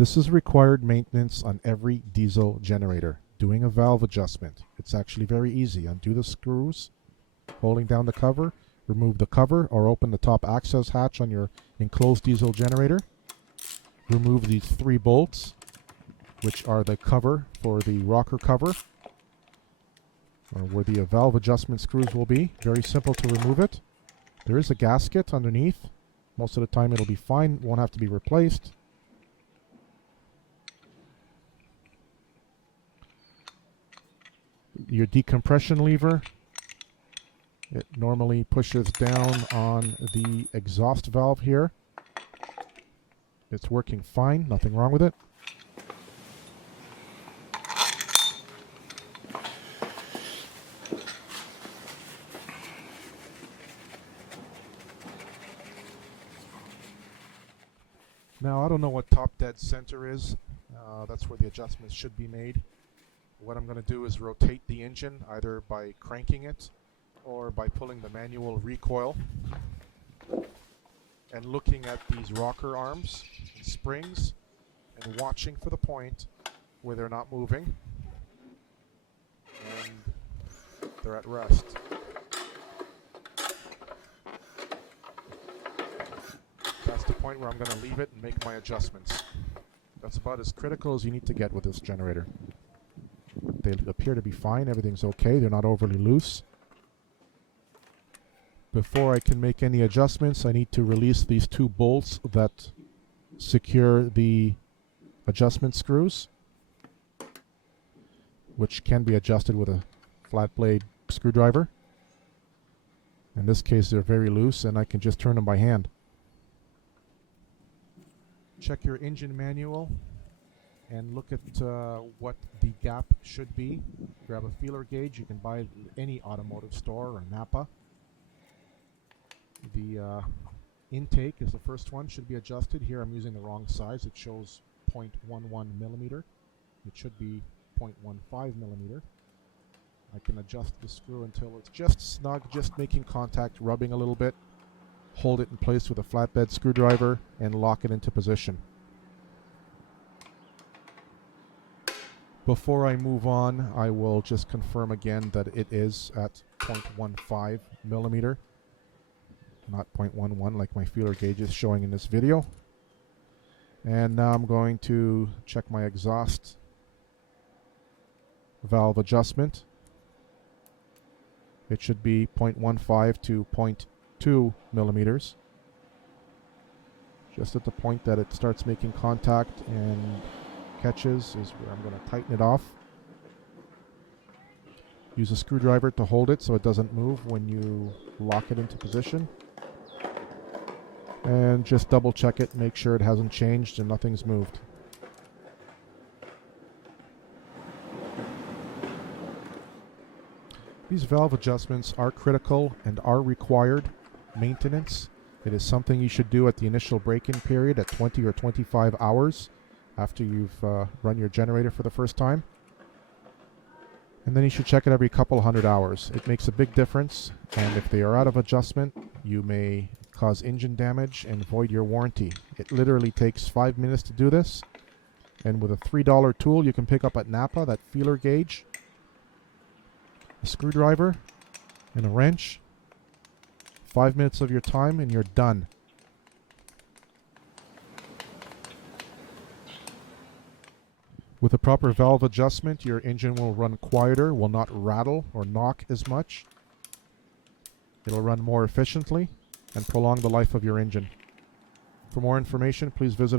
This is required maintenance on every diesel generator. Doing a valve adjustment. It's actually very easy. Undo the screws, holding down the cover, remove the cover or open the top access hatch on your enclosed diesel generator. Remove these 3 bolts, which are the cover for the rocker cover, or where the valve adjustment screws will be. Very simple to remove it. There is a gasket underneath. Most of the time it'll be fine, won't have to be replaced. Your decompression lever, it normally pushes down on the exhaust valve here. It's working fine, nothing wrong with it. Now, I don't know what top dead center is. That's where the adjustments should be made. What I'm going to do is rotate the engine either by cranking it or by pulling the manual recoil and looking at these rocker arms and springs and watching for the point where they're not moving and they're at rest. That's the point where I'm going to leave it and make my adjustments. That's about as critical as you need to get with this generator. They appear to be fine, everything's okay, they're not overly loose. Before I can make any adjustments, I need to release these 2 bolts that secure the adjustment screws, which can be adjusted with a flat blade screwdriver. In this case, they're very loose and I can just turn them by hand. Check your engine manual and look at what the gap should be. Grab a feeler gauge. You can buy it at any automotive store or Napa. The intake is the first one, should be adjusted. Here I'm using the wrong size. It shows 0.11 millimeter. It should be 0.15 millimeter. I can adjust the screw until it's just snug, just making contact, rubbing a little bit. Hold it in place with a flatbed screwdriver and lock it into position. Before I move on, I will just confirm again that it is at 0.15 millimeter, not 0.11 like my feeler gauge is showing in this video. And now I'm going to check my exhaust valve adjustment. It should be 0.15 to 0.2 millimeters. Just at the point that it starts making contact and catches is where I'm going to tighten it off. Use a screwdriver to hold it so it doesn't move when you lock it into position. And just double check it, make sure it hasn't changed and nothing's moved. These valve adjustments are critical and are required maintenance. It is something you should do at the initial break-in period at 20 or 25 hours after you've run your generator for the first time. And then you should check it every couple hundred hours. It makes a big difference, and if they are out of adjustment, you may cause engine damage and void your warranty. It literally takes 5 minutes to do this, and with a $3 tool you can pick up at Napa, that feeler gauge, a screwdriver, and a wrench, 5 minutes of your time and you're done. With a proper valve adjustment, your engine will run quieter, will not rattle or knock as much. It'll run more efficiently and prolong the life of your engine. For more information, please visit our